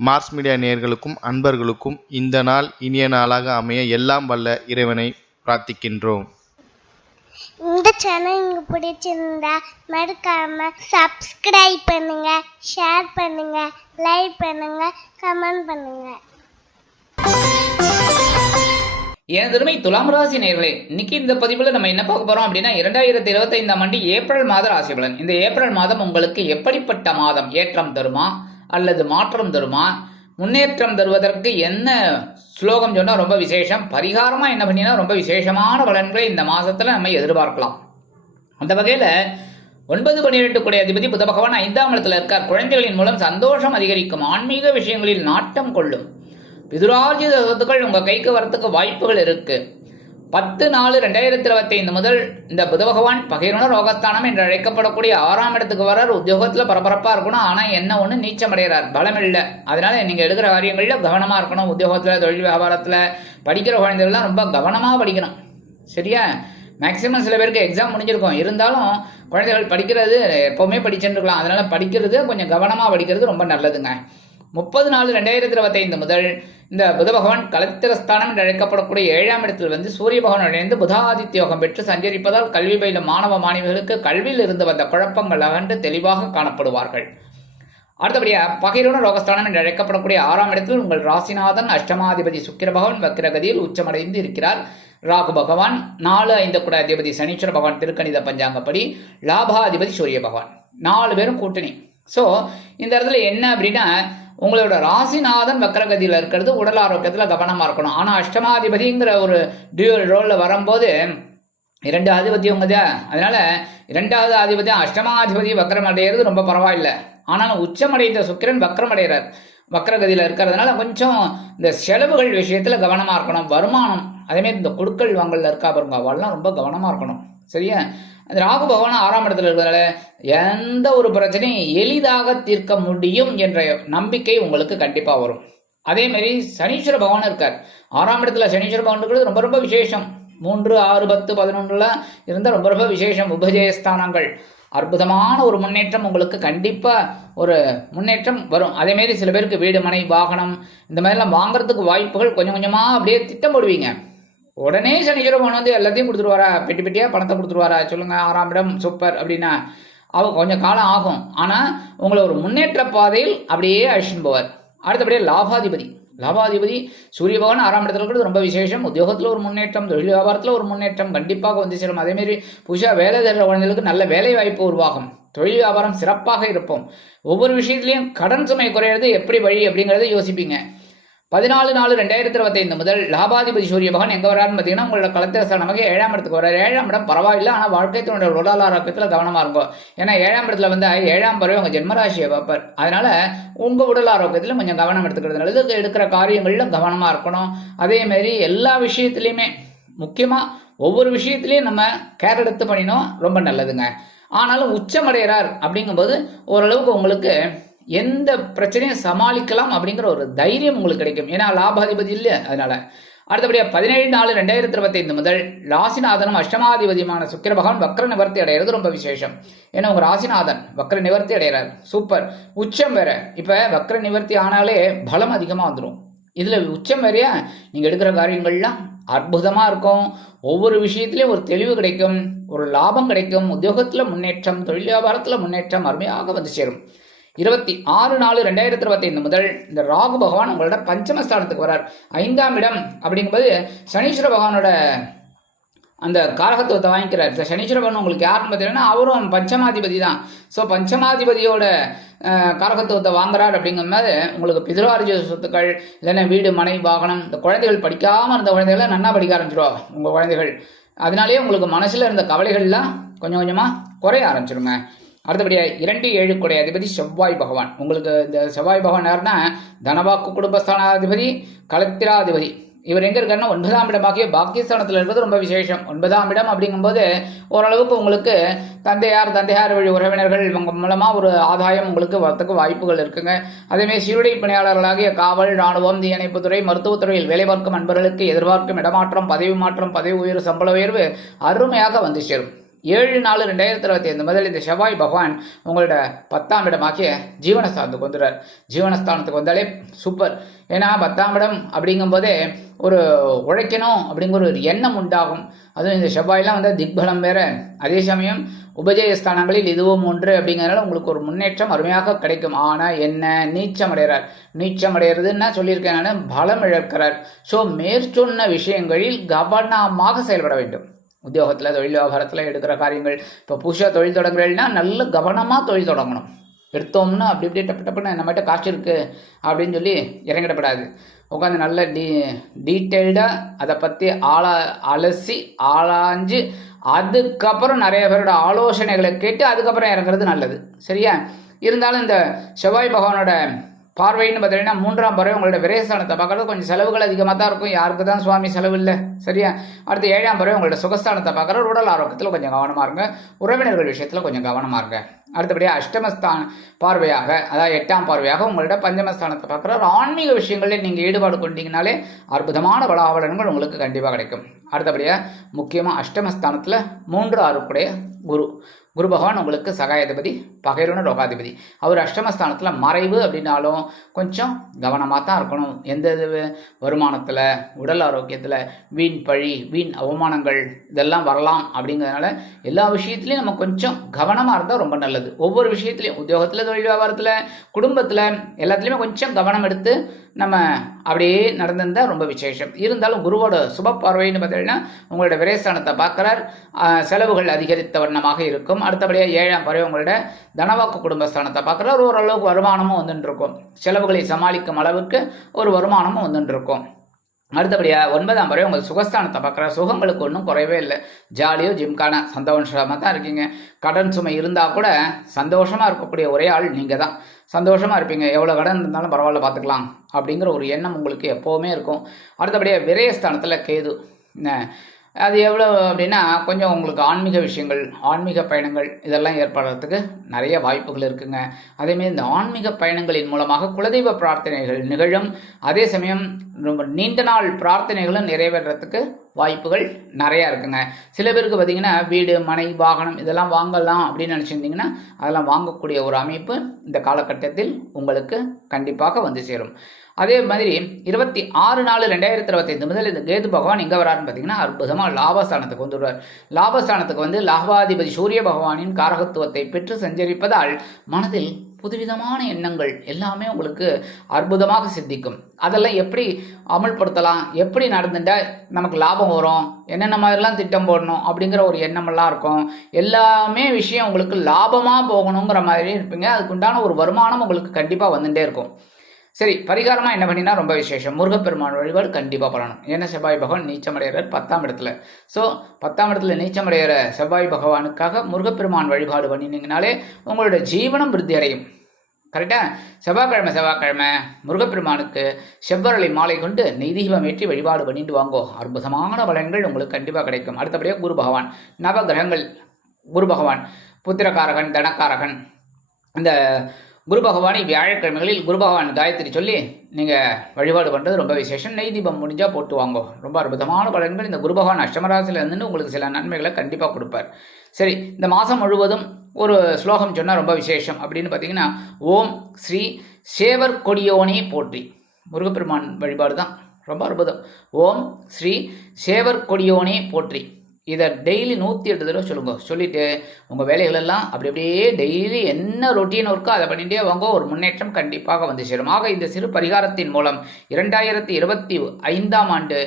Mars media நேயர்களுக்கும் அன்பர்களுக்கும் இந்த நாள் இனிய நாளாக அமைய எல்லாம் வல்ல இறைவனை பிரார்த்திக்கின்றோம். இந்த சேனல் உங்களுக்கு பிடிச்சிருந்தா மறக்காம சப்ஸ்கிரைப் பண்ணுங்க ஷேர் பண்ணுங்க லைக் பண்ணுங்க கமெண்ட் பண்ணுங்க. எனதருமை துலாம் ராசி நேர்களே இன்னைக்கு இந்த பதிவில் நம்ம என்ன பார்க்க போறோம் அப்படின்னா இரண்டாயிரத்தி இருபத்தைந்தாம் ஆண்டு ஏப்ரல் மாத ராசி பலன் இந்த ஏப்ரல் மாதம் உங்களுக்கு எப்படிப்பட்ட மாதம் ஏற்றம் தருமா? அல்லது மாற்றம் தருமா? முன்னேற்றம் தருவதற்கு என்ன ஸ்லோகம் சொன்னால் ரொம்ப விசேஷம். பரிகாரமாக என்ன பண்ணினா ரொம்ப விசேஷமான பலன்களை இந்த மாதத்தில் நம்ம எதிர்பார்க்கலாம். அந்த வகையில் ஒன்பது பன்னிரெண்டு குடை அதிபதி புத பகவான் ஐந்தாம் இடத்துல இருக்கார். குழந்தைகளின் மூலம் சந்தோஷம் அதிகரிக்கும். ஆன்மீக விஷயங்களில் நாட்டம் கொள்ளும். பிதுராஜித சொத்துக்கள் உங்கள் கைக்கு வரத்துக்கு வாய்ப்புகள் இருக்குது பத்து நாலு ரெண்டாயிரத்தி இருபத்தி ஐந்து முதல் இந்த புத பகவான் பகிர்ண ரோகஸ்தானம் என்று அழைக்கப்படக்கூடிய ஆறாம் இடத்துக்கு வரார் உத்தியோகத்தில் பரபரப்பாக இருக்கணும். ஆனால் என்ன ஒன்று நீச்சம் அடைகிறார் பலம் இல்லை அதனால நீங்கள் எழுதுகிற காரியங்களில் கவனமாக இருக்கணும். உத்தியோகத்தில் தொழில் வியாபாரத்தில் படிக்கிற குழந்தைகள்லாம் ரொம்ப கவனமாக படிக்கணும். சரியா? மேக்ஸிமம் சில பேருக்கு எக்ஸாம் முடிஞ்சிருக்கும். இருந்தாலும் குழந்தைகள் படிக்கிறது எப்போவுமே படிச்சுட்டு இருக்கலாம். அதனால படிக்கிறது கொஞ்சம் கவனமாக படிக்கிறது ரொம்ப நல்லதுங்க. முப்பது நாலு ரெண்டாயிரத்தி இருபத்தைந்து முதல் இந்த புத பகவான் கலத்திரஸ்தானம் என்று அழைக்கப்படக்கூடிய ஏழாம் இடத்தில் வந்து சூரிய பகவான் இணைந்து புதாதித்ய யோகம் பெற்று சஞ்சரிப்பதால் கல்வி பயிலும் மாணவ மாணவிகளுக்கு கல்வியில் இருந்து வந்த குழப்பங்கள் அகன்று தெளிவாக காணப்படுவார்கள். அடுத்தபடியா பகிரூன ரோகஸ்தானம் என்று அழைக்கப்படக்கூடிய ஆறாம் இடத்தில் உங்கள் ராசிநாதன் அஷ்டமாதிபதி சுக்கிர பகவான் வக்கிரகதியில் உச்சமடைந்து இருக்கிறார். ராகு பகவான் நாலு ஐந்து கூட அதிபதி சனீஸ்வர பகவான் திருக்கணித பஞ்சாங்கப்படி லாபாதிபதி சூரிய பகவான். நாலு பேரும் கூட்டணி. ஸோ இந்த இடத்துல என்ன அப்படின்னா உங்களோட ராசிநாதன் வக்கரகதியில் இருக்கிறது உடல் ஆரோக்கியத்தில் கவனமாக இருக்கணும். ஆனால் அஷ்டமாதிபதிங்கிற ஒரு டியூல் ரோலில் வரும்போது இரண்டு அதிபதி உங்கதா அதனால இரண்டாவது அதிபதி அஷ்டமாதிபதி வக்கரம் அடைகிறது ரொம்ப பரவாயில்லை. ஆனாலும் உச்சமடைந்த சுக்கிரன் வக்கரம் அடைகிறார். வக்கரகதியில் இருக்கிறதுனால கொஞ்சம் இந்த செலவுகள் விஷயத்தில் கவனமாக இருக்கணும். வருமானம் அதேமாதிரி இந்த கொடுக்கல் வாங்கல இருக்கா பாருங்க அவெல்லாம் ரொம்ப கவனமாக இருக்கணும். சரியா? அந்த ராகு பகவான் ஆறாம் இடத்துல இருக்கிறதுனால எந்த ஒரு பிரச்சனையும் எளிதாக தீர்க்க முடியும் என்ற நம்பிக்கை உங்களுக்கு கண்டிப்பாக வரும். அதே மாதிரி சனீஸ்வர பகவான் இருக்கார். ஆறாம் இடத்துல சனீஸ்வர பகவான் இருக்கிறது ரொம்ப ரொம்ப விசேஷம். மூன்று ஆறு பத்து பதினொன்றுலாம் இருந்தால் ரொம்ப ரொம்ப விசேஷம் உபஜயஸ்தானங்கள். அற்புதமான ஒரு முன்னேற்றம் உங்களுக்கு கண்டிப்பாக ஒரு முன்னேற்றம் வரும். அதேமாரி சில பேருக்கு வீடு மனை வாகனம் இந்த மாதிரிலாம் வாங்குறதுக்கு வாய்ப்புகள் கொஞ்சம் கொஞ்சமாக அப்படியே திட்டம் போடுவீங்க உடனே சனீஸ்வர பகவான் வந்து எல்லாத்தையும் கொடுத்துருவாரா? பெட்டி பெட்டியாக பணத்தை கொடுத்துருவாரா? சொல்லுங்க ஆறாம் இடம் சூப்பர் அப்படின்னா. அவ கொஞ்சம் காலம் ஆகும். ஆனால் உங்களை ஒரு முன்னேற்ற பாதையில் அப்படியே அழிச்சுன்னு போவார். அடுத்தபடியே லாபாதிபதி. லாபாதிபதி சூரிய பகவான் ஆறாம் இடத்துல கூட ரொம்ப விசேஷம். உத்தியோகத்தில் ஒரு முன்னேற்றம் தொழில் வியாபாரத்தில் ஒரு முன்னேற்றம் கண்டிப்பாக வந்து சேரும். அதேமாரி புதுசாக வேலை தேடுற குழந்தைகளுக்கு நல்ல வேலை வாய்ப்பு உருவாகும். தொழில் வியாபாரம் சிறப்பாக இருப்போம் ஒவ்வொரு விஷயத்துலையும் கடன் சுமை குறையிறது எப்படி வழி அப்படிங்கிறத யோசிப்பீங்க. பதினாலு நாலு ரெண்டாயிரத்தி இருபத்தைந்து முதல் லாபாதிபதி சூரிய பகவான் எங்கே வராருன்னு பார்த்தீங்கன்னா உங்களோட கலத்திரஸ்தானம் நமக்கு ஏழாம் இடத்துக்கு வராரு ஏழாம் இடம் பரவாயில்லை ஆனால் வாழ்க்கை தன்னுடைய உடல் ஆரோக்கியத்தில் கவனமாக இருக்கும். ஏன்னா ஏழாம் இடத்துல வந்து ஏழாம் பறவை உங்கள் ஜென்மராசியை பார்ப்பார். அதனால் உங்கள் உடல் ஆரோக்கியத்தில் கொஞ்சம் கவனம் எடுத்துக்கிறது நல்லது. எடுக்கிற காரியங்களிலும் கவனமாக இருக்கணும். அதேமாரி எல்லா விஷயத்துலையுமே முக்கியமாக ஒவ்வொரு விஷயத்துலையும் நம்ம கேர் எடுத்து பண்ணினோம் ரொம்ப நல்லதுங்க. ஆனாலும் உச்சமடைகிறார் அப்படிங்கும்போது ஓரளவுக்கு உங்களுக்கு எந்த பிரச்சனையும் சமாளிக்கலாம் அப்படிங்கிற ஒரு தைரியம் உங்களுக்கு கிடைக்கும். ஏன்னா லாபாதிபதி இல்லை அதனால. அடுத்தபடியாக பதினேழு நாலு ரெண்டாயிரத்தி இருபத்தைந்து முதல் ராசிநாதனும் அஷ்டமாதிபதியுமான சுக்கிர பகவான் வக்ர நிவர்த்தி அடைகிறது ரொம்ப விசேஷம். ஏன்னா உங்கள் ராசிநாதன் வக்ர நிவர்த்தி அடைகிறார். சூப்பர். உச்சம் வேற. இப்போ வக்ர நிவர்த்தி ஆனாலே பலம் அதிகமாக வந்துடும் இதில் உச்சம் வேறையா? நீங்கள் எடுக்கிற காரியங்கள்லாம் அற்புதமாக இருக்கும். ஒவ்வொரு விஷயத்துலையும் ஒரு தெளிவு கிடைக்கும். ஒரு லாபம் கிடைக்கும். உத்தியோகத்தில் முன்னேற்றம் தொழில் வியாபாரத்தில் முன்னேற்றம் அருமையாக வந்து சேரும். இருபத்தி ஆறு நாலு ரெண்டாயிரத்தி இருபத்தி ஐந்து முதல் இந்த ராகு பகவான் உங்களோட பஞ்சமஸ்தானத்துக்கு வரார் ஐந்தாம் இடம் அப்படிங்கும்போது சனீஸ்வர பகவானோட அந்த காரகத்துவத்தை வாங்கிக்கிறார். சார் சனீஸ்வர பகவான் உங்களுக்கு யாருன்னு பார்த்தீங்கன்னா அவரும் பஞ்சமாதிபதி தான். ஸோ பஞ்சமாதிபதியோட காரகத்துவத்தை வாங்குறார் அப்படிங்கும்போது உங்களுக்கு பிதுரார்ஜ சொத்துக்கள் இல்லைன்னா வீடு மனை வாகனம் இந்த குழந்தைகள் படிக்காமல் இருந்த குழந்தைகளை நன்னா படிக்க ஆரம்பிச்சிடும் உங்கள் குழந்தைகள். அதனாலேயே உங்களுக்கு மனசில் இருந்த கவலைகள்லாம் கொஞ்சம் கொஞ்சமாக குறைய ஆரம்பிச்சிருங்க. அடுத்தபடியாக இரண்டு ஏழு கொடை அதிபதி செவ்வாய் பகவான். உங்களுக்கு இந்த செவ்வாய் பகவான் யாருன்னா தனவாக்கு குடும்பஸ்தானாதிபதி கலத்திராதிபதி. இவர் எங்கே இருக்காருன்னா ஒன்பதாம் இடமாகிய பாக்கியஸ்தானத்தில் இருப்பது ரொம்ப விசேஷம். ஒன்பதாம் இடம் அப்படிங்கும்போது ஓரளவுக்கு உங்களுக்கு தந்தையார் தந்தையார் வழி உறவினர்கள் இவங்க மூலமாக ஒரு ஆதாயம் உங்களுக்கு வரத்துக்கு வாய்ப்புகள் இருக்குங்க. அதேமாதிரி சீருடை பணியாளர்களாகிய காவல் இராணுவம் தீயணைப்புத்துறை மருத்துவத்துறையில் வேலை பார்க்கும் அன்பர்களுக்கு எதிர்பார்க்கும் இடமாற்றம் பதவி மாற்றம் பதவி உயர்வு சம்பள உயர்வு அருமையாக வந்து சேரும். ஏழு நாலு ரெண்டாயிரத்தி இருபத்தி ஐந்து முதல் இந்த செவ்வாய் பகவான் உங்களோட பத்தாம் இடமாக்கிய ஜீவனஸ்தானத்துக்கு வந்துடுறார். ஜீவனஸ்தானத்துக்கு வந்தாலே சூப்பர் ஏன்னா பத்தாம் இடம் அப்படிங்கும்போதே ஒரு உழைக்கணும் அப்படிங்கிற ஒரு எண்ணம் உண்டாகும். அதுவும் இந்த செவ்வாயெல்லாம் வந்து திக்பலம் வேற. அதே சமயம் உபஜயஸ்தானங்களில் இதுவும் ஒன்று அப்படிங்கிறனால உங்களுக்கு ஒரு முன்னேற்றம் அருமையாக கிடைக்கும். ஆனால் என்ன? நீச்சம் அடைகிறார். நீச்சம் அடைகிறதுன்னா சொல்லியிருக்கேன் நான் பலம் இழக்கிறார். ஸோ மேற்சொன்ன விஷயங்களில் கவனமாக செயல்பட வேண்டும். உத்தியோகத்தில் தொழில் வியாபாரத்தில் எடுக்கிற காரியங்கள். இப்போ புதுசாக தொழில் தொடங்குறீங்கன்னா நல்ல கவனமாக தொழில் தொடங்கணும். எடுத்தோம்னா அப்படி இப்படி டப்பு டப்புன்னு நம்மகிட்ட காசு இருக்குது அப்படின்னு சொல்லி இறங்கிடப்படாது. உட்காந்து நல்ல டீ டீட்டெயில்டாக அதை பற்றி ஆளா அலசி ஆளாஞ்சு அதுக்கப்புறம் நிறைய பேரோட ஆலோசனைகளை கேட்டு அதுக்கப்புறம் இறங்குறது நல்லது. சரியா? இருந்தாலும் இந்த செவ்வாய் பகவானோட பார்வைன்னு பார்த்தீங்கன்னா மூன்றாம் பறவை உங்களோட விரயஸ்தானத்தை பார்க்கறது. கொஞ்சம் செலவுகள் அதிகமாக தான் இருக்கும். யாருக்கு தான் சுவாமி செலவு இல்லை. சரியா? அடுத்து ஏழாம் பறவை உங்களோட சுகஸ்தானத்தை பார்க்குற உடல் ஆரோக்கியத்தில் கொஞ்சம் கவனமாக இருங்க. உறவினர்கள் விஷயத்தில் கொஞ்சம் கவனமாக இருங்க. அடுத்தபடியாக அஷ்டமஸ்தான பார்வையாக அதாவது எட்டாம் பார்வையாக உங்களோட பஞ்சமஸ்தானத்தை பார்க்குற ஆன்மீக விஷயங்களில் நீங்கள் ஈடுபாடு கொண்டீங்கனாலே அற்புதமான பலாபலன்கள் உங்களுக்கு கண்டிப்பாக கிடைக்கும். அடுத்தபடியாக முக்கியமாக அஷ்டமஸ்தானத்தில் மூன்று ஆறுக்குடைய குரு. குரு பகவான் உங்களுக்கு சகாயாதிபதி பகைரோன ரோகாதிபதி அவர் அஷ்டமஸ்தானத்தில் மறைவு அப்படின்னாலும் கொஞ்சம் கவனமாக தான் இருக்கணும். எந்த வருமானத்தில் உடல் ஆரோக்கியத்தில் வீண் பழி வீண் அவமானங்கள் இதெல்லாம் வரலாம் அப்படிங்கிறதுனால எல்லா விஷயத்துலையும் நம்ம கொஞ்சம் கவனமாக இருந்தால் ரொம்ப நல்லது. ஒவ்வொரு விஷயத்துலையும் உத்தியோகத்தில் தொழில் வியாபாரத்தில் குடும்பத்தில் எல்லாத்துலேயுமே கொஞ்சம் கவனம் எடுத்து நம்ம அப்படியே நடந்திருந்தால் ரொம்ப விசேஷம். இருந்தாலும் குருவோட சுப பார்வைன்னு பார்த்தீங்கன்னா உங்களோட விரைஸ்தானத்தை பார்க்குறார். செலவுகள் அதிகரித்த வண்ணமாக இருக்கும். அடுத்தபடியாக ஏழாம் பறவை உங்களோட தனவாக்கு குடும்பஸ்தானத்தை பார்க்குறார் ஓரளவுக்கு வருமானமும் வந்துட்டுருக்கும் செலவுகளை சமாளிக்கும் அளவுக்கு ஒரு வருமானமும் வந்துட்டுருக்கும் அடுத்தபடியாக ஒன்பதாம் பறவை உங்கள் சுகஸ்தானத்தை பார்க்குற சுகங்களுக்கு ஒன்றும் குறையவே இல்லை. ஜாலியோ ஜிம்கான சந்தோஷமாக தான் இருக்கீங்க. கடன் சுமை இருந்தால் கூட சந்தோஷமாக இருக்கக்கூடிய ஒரே ஆள் நீங்கள் தான் சந்தோஷமாக இருப்பீங்க. எவ்வளோ கடன் இருந்தாலும் பரவாயில்ல பார்த்துக்கலாம் அப்படிங்கிற ஒரு எண்ணம் உங்களுக்கு எப்போவுமே இருக்கும். அடுத்தபடியாக விரயஸ்தானத்தில் கேது. என்ன அது எவ்வளோ அப்படின்னா கொஞ்சம் உங்களுக்கு ஆன்மீக விஷயங்கள் ஆன்மீக பயணங்கள் இதெல்லாம் ஏற்படுறதுக்கு நிறைய வாய்ப்புகள் இருக்குங்க. அதேமாரி இந்த ஆன்மீக பயணங்களின் மூலமாக குலதெய்வ பிரார்த்தனைகள் நிகழும். அதே சமயம் ரொம்ப நீண்ட நாள் பிரார்த்தனைகளும் நிறைவேறதுக்கு வாய்ப்புகள் நிறையா இருக்குங்க. சில பேருக்கு பார்த்தீங்கன்னா வீடு மனை வாகனம் இதெல்லாம் வாங்கலாம் அப்படின்னு நினச்சிருந்தீங்கன்னா அதெல்லாம் வாங்கக்கூடிய ஒரு அமைப்பு இந்த காலகட்டத்தில் உங்களுக்கு கண்டிப்பாக வந்து சேரும். அதே மாதிரி இருபத்தி ஆறு நாலு ரெண்டாயிரத்தி இருபத்தைந்து முதல் இந்த கேது பகவான் எங்கே வராருன்னு பார்த்தீங்கன்னா அற்புதமாக லாபஸ்தானத்துக்கு வந்துடுவார் லாபஸ்தானத்துக்கு வந்து லாபாதிபதி சூரிய பகவானின் காரகத்துவத்தை பெற்று சஞ்சரிப்பதால் மனதில் புதுவிதமான எண்ணங்கள் எல்லாமே உங்களுக்கு அற்புதமாக சித்திக்கும். அதெல்லாம் எப்படி அமல்படுத்தலாம்? எப்படி நடந்துட்டால் நமக்கு லாபம் வரும்? என்னென்ன மாதிரிலாம் திட்டம் போடணும்? அப்படிங்கிற ஒரு எண்ணமெல்லாம் இருக்கும். எல்லாமே விஷயம் உங்களுக்கு லாபமாக போகணுங்கிற மாதிரி இருப்பீங்க. அதுக்குண்டான ஒரு வருமானம் உங்களுக்கு கண்டிப்பாக வந்துட்டே இருக்கும். சரி பரிகாரமாக என்ன பண்ணினா ரொம்ப விசேஷம். முருகப்பெருமான் வழிபாடு கண்டிப்பாக பண்ணணும். ஏன்னா செவ்வாய் பகவான் நீச்சமடைகிறார் பத்தாம் இடத்துல. ஸோ பத்தாம் இடத்துல நீச்சமடைகிற செவ்வாய் பகவானுக்காக முருகப்பெருமான் வழிபாடு பண்ணினீங்கனாலே உங்களோட ஜீவனம் விருத்தி அடையும். கரெக்டாக செவ்வாய்க்கிழமை செவ்வாய்க்கிழமை முருகப்பெருமானுக்கு செவ்வரளி மாலை கொண்டு நெய்தீபம் ஏற்றி வழிபாடு பண்ணிட்டு வாங்கோ. அற்புதமான பலன்கள் உங்களுக்கு கண்டிப்பாக கிடைக்கும். அடுத்தபடியாக குரு பகவான் நவகிரகங்கள் குரு பகவான் புத்திரகாரகன் தனக்காரகன். இந்த குரு பகவானை வியாழக்கிழமைகளில் குரு பகவான் காயத்ரி சொல்லி நீங்கள் வழிபாடு பண்ணுறது ரொம்ப விசேஷம். நெய் தீபம் முடிஞ்சால் போட்டு வாங்கோ. ரொம்ப அற்புதமான பலன்கள். இந்த குரு பகவான் அஷ்டமராசியில் இருந்துன்னு உங்களுக்கு சில நன்மைகளை கண்டிப்பாக கொடுப்பார். சரி இந்த மாதம் முழுவதும் ஒரு ஸ்லோகம் சொன்னால் ரொம்ப விசேஷம். அப்படின்னு பார்த்தீங்கன்னா ஓம் ஸ்ரீ சேவர் கொடியோனே போற்றி. முருகப்பெருமான் வழிபாடு தான் ரொம்ப அற்புதம். ஓம் ஸ்ரீ சேவர் கொடியோனே போற்றி. இதை டெய்லி நூற்றி எட்டு தடவை சொல்லுங்க. சொல்லிட்டு உங்கள் வேலைகளெல்லாம் அப்படி அப்படியே டெய்லி என்ன ரொட்டீன் ஒர்க்கோ அதை பண்ணிகிட்டே வாங்க. ஒரு முன்னேற்றம் கண்டிப்பாக வந்து சேரும். ஆக இந்த சிறு பரிகாரத்தின் மூலம் இரண்டாயிரத்தி இருபத்தி ஐந்தாம் ஆண்டு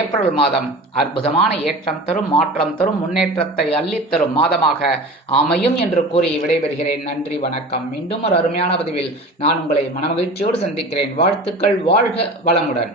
ஏப்ரல் மாதம் அற்புதமான ஏற்றம் தரும் மாற்றம் தரும் முன்னேற்றத்தை அள்ளித்தரும் மாதமாக அமையும் என்று கூறி விடைபெறுகிறேன். நன்றி வணக்கம். மீண்டும் ஒரு அருமையான பதிவில் நான் உங்களை மனமகிழ்ச்சியோடு சந்திக்கிறேன். வாழ்த்துக்கள் வாழ்க வளமுடன்.